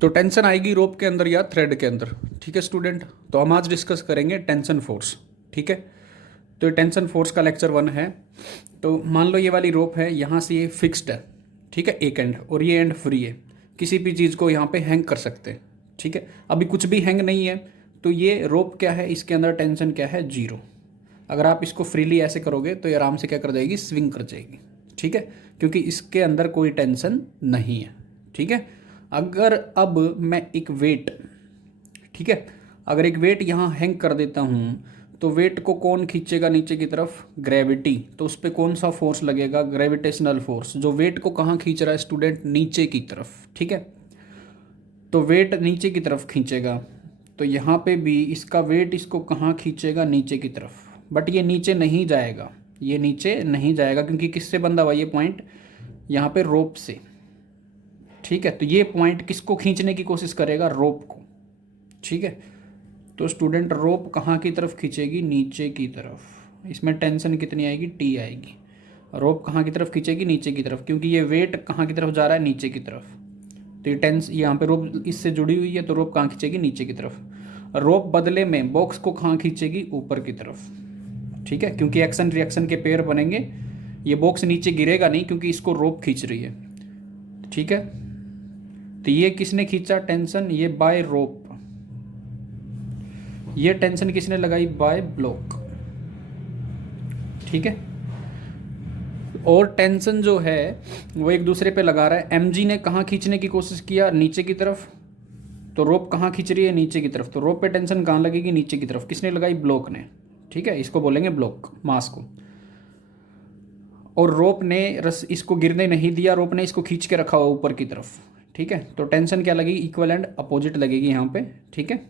तो टेंशन आएगी रोप के अंदर या थ्रेड के अंदर। ठीक है स्टूडेंट, तो हम आज डिस्कस करेंगे टेंशन फोर्स। ठीक है, तो ये टेंशन फोर्स का लेक्चर 1 है। तो मान लो ये वाली रोप है, यहाँ से ये फिक्स्ड है, ठीक है, एक एंड, और ये एंड फ्री है। किसी भी चीज़ को यहाँ पे हैंग कर सकते हैं। ठीक है, अभी कुछ भी हैंग नहीं है, तो ये रोप क्या है, इसके अंदर टेंशन क्या है, 0। अगर आप इसको फ्रीली ऐसे करोगे तो ये आराम से क्या कर जाएगी, स्विंग कर जाएगी। ठीक है, क्योंकि इसके अंदर कोई टेंशन नहीं है। ठीक है, अगर अब मैं एक वेट, ठीक है, अगर एक वेट यहाँ हैंग कर देता हूँ, तो वेट को कौन खींचेगा नीचे की तरफ, ग्रेविटी। तो उस पर कौन सा फोर्स लगेगा, ग्रेविटेशनल फोर्स, जो वेट को कहाँ खींच रहा है स्टूडेंट, नीचे की तरफ। ठीक है, तो वेट नीचे की तरफ खींचेगा, तो यहाँ पे भी इसका वेट इसको कहाँ खींचेगा, नीचे की तरफ। बट ये नीचे नहीं जाएगा, ये नीचे नहीं जाएगा, क्योंकि किससे बंधा हुआ ये पॉइंट, यहाँ पे रोप से। ठीक है, तो ये पॉइंट किसको खींचने की कोशिश करेगा, रोप को। ठीक है, तो स्टूडेंट रोप कहाँ की तरफ खींचेगी, नीचे की तरफ। इसमें टेंशन कितनी आएगी, टी आएगी। रोप कहाँ की तरफ खींचेगी, नीचे की तरफ, क्योंकि ये वेट कहाँ की तरफ जा रहा है, नीचे की तरफ। तो ये यहाँ पे रोप इससे जुड़ी हुई है, तो रोप कहाँ खींचेगी, नीचे की तरफ। रोप बदले में बॉक्स को कहाँ खींचेगी, ऊपर की तरफ। ठीक है, क्योंकि एक्शन रिएक्शन के पेयर बनेंगे, ये बॉक्स नीचे गिरेगा नहीं, क्योंकि इसको रोप खींच रही है। ठीक है, तो ये किसने खींचा टेंशन, ये बाय रोप। ये टेंशन किसने लगाई, बाय ब्लॉक। ठीक है, और टेंशन जो है वो एक दूसरे पे लगा रहा है। एमजी ने कहाँ खींचने की कोशिश किया, नीचे की तरफ, तो रोप कहाँ खींच रही है, नीचे की तरफ। तो रोप पे टेंशन कहाँ लगेगी, नीचे की तरफ। किसने लगाई, ब्लॉक ने। ठीक है, इसको बोलेंगे ब्लॉक, मास को। और रोप ने इसको गिरने नहीं दिया, रोप ने इसको खींच के रखा हुआ ऊपर की तरफ। ठीक है, तो टेंशन क्या लगेगी, इक्वल एंड अपोजिट लगेगी यहाँ पे। ठीक है,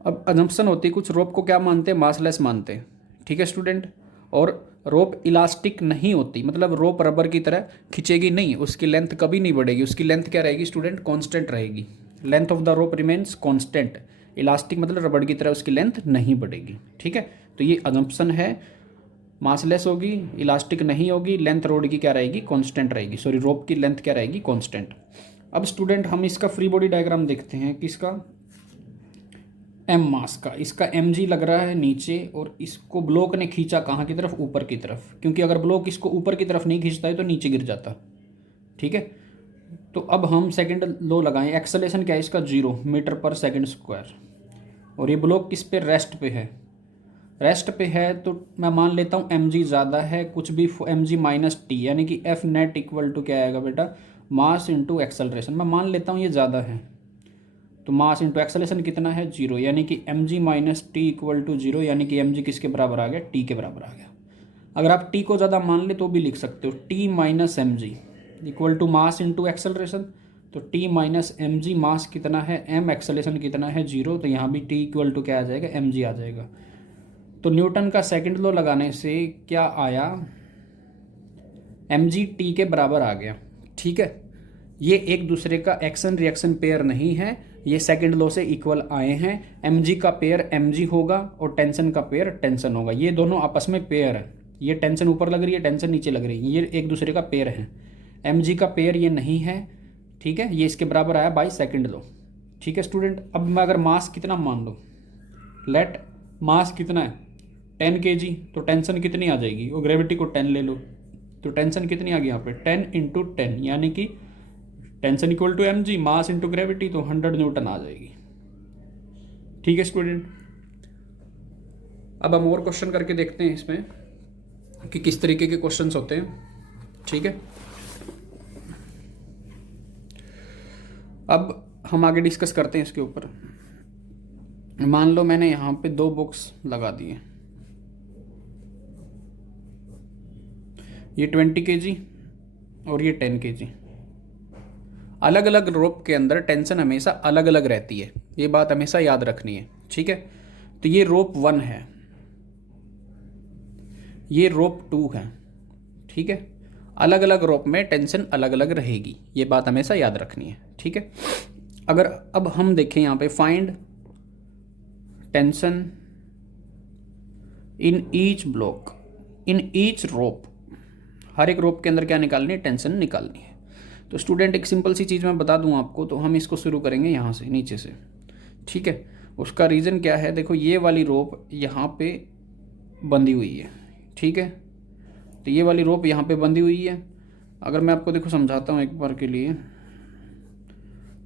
अब अजम्पशन होती है कुछ, रोप को क्या मानते हैं, मासलेस मानते हैं। ठीक है स्टूडेंट, और रोप इलास्टिक नहीं होती, मतलब रोप रबर की तरह खिंचेगी नहीं, उसकी लेंथ कभी नहीं बढ़ेगी। उसकी लेंथ क्या रहेगी स्टूडेंट, कांस्टेंट रहेगी। Length of the rope remains constant. Elastic मतलब रबर की तरह उसकी लेंथ नहीं बढ़ेगी। ठीक है, तो ये अजम्पशन है, मासलेस होगी, इलास्टिक नहीं होगी, लेंथ रोड की क्या रहेगी, कांस्टेंट रहेगी। सॉरी, रोप की लेंथ क्या रहेगी, कांस्टेंट। अब स्टूडेंट हम इसका फ्री बॉडी डायग्राम देखते हैं, किसका, एम मास का। इसका एम जी लग रहा है नीचे, और इसको ब्लॉक ने खींचा कहाँ की तरफ, ऊपर की तरफ, क्योंकि अगर ब्लॉक इसको ऊपर की तरफ नहीं खींचता है तो नीचे गिर जाता। ठीक है, तो अब हम सेकंड लॉ लगाएं। एक्सेलेरेशन क्या है इसका, 0 मीटर पर सेकंड स्क्वायर। और ये ब्लॉक किस पे, रेस्ट पे है। रेस्ट पे है तो मैं मान लेता हूँ एम जी ज़्यादा है, कुछ भी एम जी माइनस टी, यानी कि एफ नेट इक्वल टू क्या आएगा बेटा, मास इंटू एक्सेलरेशन। मैं मान लेता हूँ ये ज़्यादा है, तो मास इंटू एक्सेलेरेशन कितना है, 0, यानी कि m g minus t equal to 0, यानी कि एम जी किसके बराबर आ गया, टी के बराबर आ गया। अगर आप टी को ज़्यादा मान ले तो भी लिख सकते हो, t minus m g equal to mass into acceleration. तो t minus m g, mass कितना है एम, एक्सेलरेशन कितना है 0, तो यहाँ भी टी इक्वल टू क्या आ जाएगा, एम जी आ जाएगा। तो न्यूटन का सेकंड लॉ लगाने से क्या आया, एम जी टी के बराबर आ गया। ठीक है, ये एक दूसरे का एक्शन रिएक्शन पेयर नहीं है, ये सेकंड लॉ से इक्वल आए हैं। एम जी का पेयर एम जी होगा और टेंशन का पेयर टेंशन होगा, ये दोनों आपस में पेयर है। ये टेंशन ऊपर लग रही है, टेंशन नीचे लग रही है, ये एक दूसरे का पेयर है। एम जी का पेयर ये नहीं है। ठीक है, ये इसके बराबर आया बाई सेकंड लॉ। ठीक है स्टूडेंट, अब मैं अगर मास कितना मान लूँ, लेट मास कितना है 10 kg, तो टेंशन कितनी आ जाएगी, वो ग्रेविटी को 10 ले लो, तो टेंशन कितनी आ गई यहाँ पे 10 इंटू 10, यानी कि tension equal to m g, mass into gravity, तो 100 न्यूटन आ जाएगी। ठीक है स्टूडेंट, अब हम और क्वेश्चन करके देखते हैं इसमें कि किस तरीके के क्वेश्चंस होते हैं। ठीक है, अब हम आगे डिस्कस करते हैं इसके ऊपर। मान लो मैंने यहाँ पे 2 बॉक्स लगा दिए, ये 20 kg और ये 10 kg। अलग अलग रोप के अंदर टेंशन हमेशा अलग अलग रहती है, ये बात हमेशा याद रखनी है। ठीक है, तो ये रोप 1 है, ये रोप 2 है। ठीक है, अलग अलग रोप में टेंशन अलग अलग रहेगी, ये बात हमेशा याद रखनी है। ठीक है, अगर अब हम देखें यहाँ पे, find tension in each block in each rope, हर एक रोप के अंदर क्या निकालनी है, टेंशन निकालनी है। तो स्टूडेंट एक सिंपल सी चीज़ मैं बता दूं आपको, तो हम इसको शुरू करेंगे यहाँ से नीचे से, ठीक है। उसका रीज़न क्या है, देखो ये वाली रोप यहाँ पे बंधी हुई है, ठीक है। तो ये वाली रोप यहाँ पे बंधी हुई है। अगर मैं आपको देखो समझाता हूँ एक बार के लिए,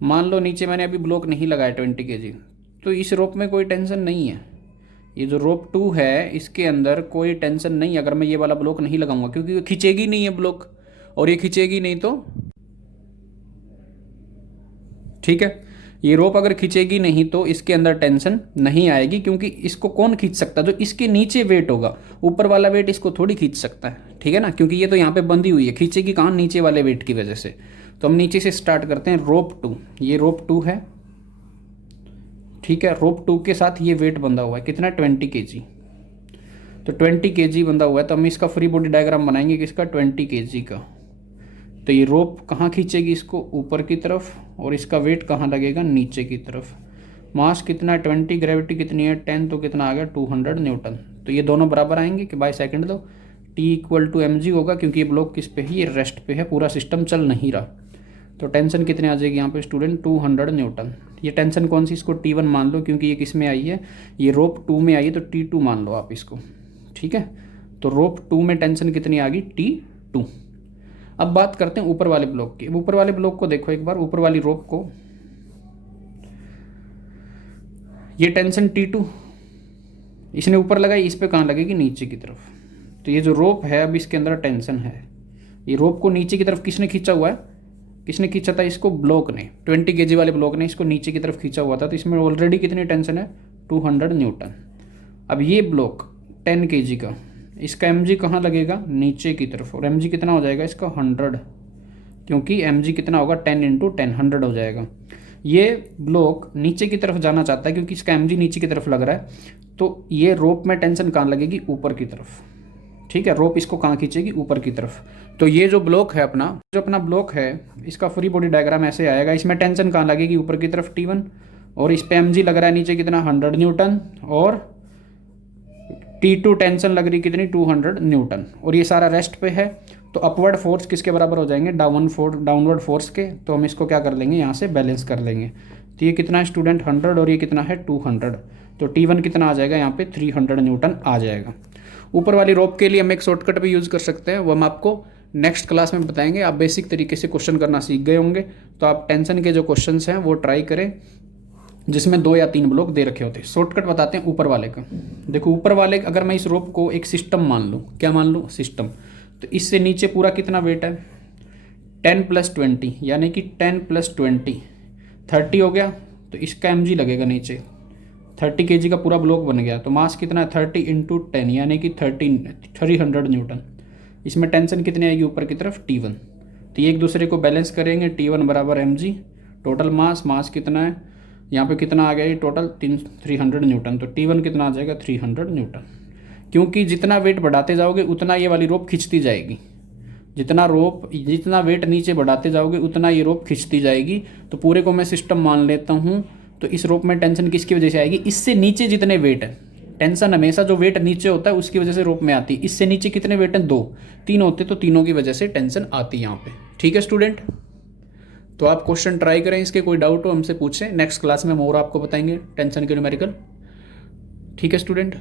मान लो नीचे मैंने अभी ब्लॉक नहीं लगाया 20 kg, तो इस रोप में कोई टेंशन नहीं है। ये जो रोप 2 है इसके अंदर कोई टेंशन नहीं अगर मैं ये वाला ब्लॉक नहीं लगाऊंगा, क्योंकि ये खींचेगी नहीं है ब्लॉक, और ये खींचेगी नहीं तो, ठीक है। ये रोप अगर खींचेगी नहीं तो इसके अंदर टेंशन नहीं आएगी, क्योंकि इसको कौन खींच सकता है, जो इसके नीचे वेट होगा। ऊपर वाला वेट इसको थोड़ी खींच सकता है, ठीक है ना, क्योंकि ये तो यहाँ पे बंधी हुई है, खींचेगी कहाँ, नीचे वाले वेट की वजह से। तो हम नीचे से स्टार्ट करते हैं। रोप 2, ये रोप 2 है, ठीक है। रोप 2 के साथ ये वेट बंधा हुआ है, कितना, 20 kg। तो 20 kg बंधा हुआ है, तो हम इसका फ्री बॉडी डायग्राम बनाएंगे किसका, 20 kg का। तो ये रोप कहाँ खींचेगी इसको, ऊपर की तरफ, और इसका वेट कहाँ लगेगा, नीचे की तरफ। मास कितना है, 20, ग्रेविटी कितनी है, 10, तो कितना आ गया, 200 न्यूटन। तो ये दोनों बराबर आएंगे कि बाय सेकंड दो, T इक्वल टू mg होगा, क्योंकि ये ब्लॉक किस पे है, ये रेस्ट पे है, पूरा सिस्टम चल नहीं रहा। तो टेंशन कितने आ जाएगी यहाँ पे स्टूडेंट, 200 न्यूटन। ये टेंशन कौन सी, इसको T1 मान लो, क्योंकि ये किस में आई है, ये रोप 2 में आई है, तो T2 मान लो आप इसको, ठीक है। तो रोप 2 में टेंशन कितनी आ गई, T2। अब बात करते हैं ऊपर वाले ब्लॉक की। ऊपर वाले ब्लॉक को देखो एक बार, ऊपर वाली रोप को, ये टेंशन T2 इसने ऊपर लगाई, इस पे कहाँ लगेगी, नीचे की तरफ। तो ये जो रोप है अब इसके अंदर टेंशन है, ये रोप को नीचे की तरफ किसने खींचा हुआ है, किसने खींचा था इसको, ब्लॉक ने, 20 kg वाले ब्लॉक ने इसको नीचे की तरफ खींचा हुआ था। तो इसमें ऑलरेडी कितनी टेंशन है, 200 न्यूटन। अब ये ब्लॉक 10 kg का, इसका mg कहाँ लगेगा, नीचे की तरफ, और mg कितना हो जाएगा इसका, 100, क्योंकि mg कितना होगा, 10 × 10 100 हो जाएगा। ये ब्लॉक नीचे की तरफ जाना चाहता है, क्योंकि इसका mg नीचे की तरफ लग रहा है। तो ये रोप में टेंशन कहाँ लगेगी, ऊपर की तरफ, ठीक है। रोप इसको कहाँ खींचेगी, ऊपर की तरफ। तो ये जो ब्लॉक है अपना, जो अपना ब्लॉक है, इसका फ्री बॉडी डायग्राम ऐसे आएगा। इसमें टेंशन कहाँ लगेगी, ऊपर की तरफ T1, और इस पे mg लग रहा है नीचे कितना, 100 न्यूटन, और T2 टेंशन लग रही कितनी, 200 न्यूटन, और ये सारा रेस्ट पे है। तो अपवर्ड फोर्स किसके बराबर हो जाएंगे, डाउनवर्ड फोर्स के। तो हम इसको क्या कर लेंगे, यहाँ से बैलेंस कर लेंगे। तो ये कितना है स्टूडेंट, 100, और ये कितना है, 200। तो T1 कितना आ जाएगा यहाँ पे, 300 न्यूटन आ जाएगा। ऊपर वाली रोप के लिए हम एक शॉर्टकट भी यूज़ कर सकते हैं, वो हम आपको नेक्स्ट क्लास में बताएंगे। आप बेसिक तरीके से क्वेश्चन करना सीख गए होंगे, तो आप टेंशन के जो क्वेश्चन हैं वो ट्राई करें, जिसमें 2 या 3 ब्लॉक दे रखे होते हैं। शॉर्टकट बताते हैं ऊपर वाले का। देखो ऊपर वाले, अगर मैं इस रोप को एक सिस्टम मान लूँ, क्या मान लूँ, सिस्टम, तो इससे नीचे पूरा कितना वेट है, 10 + 20, यानी कि 10 + 20 30 हो गया। तो इसका mg लगेगा नीचे, 30 kg का पूरा ब्लॉक बन गया। तो मास कितना है, 30 × 10, यानी कि 300 न्यूटन। इसमें टेंशन कितनी आएगी, ऊपर की तरफ, T1। तो ये एक दूसरे को बैलेंस करेंगे, T1 बराबर mg, टोटल मास कितना है, यहाँ पे कितना आ गया, ये टोटल 300 न्यूटन। तो T1 कितना आ जाएगा, 300 न्यूटन। क्योंकि जितना वेट बढ़ाते जाओगे उतना ये वाली रोप खिंचती जाएगी, जितना वेट नीचे बढ़ाते जाओगे उतना ये रोप खिंचती जाएगी। तो पूरे को मैं सिस्टम मान लेता हूँ। तो इस रोप में टेंशन किसकी वजह से आएगी, इससे नीचे जितने वेट है, टेंशन हमेशा जो वेट नीचे होता है उसकी वजह से रोप में आती है। इससे नीचे कितने वेट हैं, 2 3 होते, तो तीनों की वजह से टेंशन आती है यहाँ पे, ठीक है स्टूडेंट। तो आप क्वेश्चन ट्राई करें, इसके कोई डाउट हो हमसे पूछें, नेक्स्ट क्लास में हम और आपको बताएंगे टेंशन के न्यूमेरिकल, ठीक है स्टूडेंट।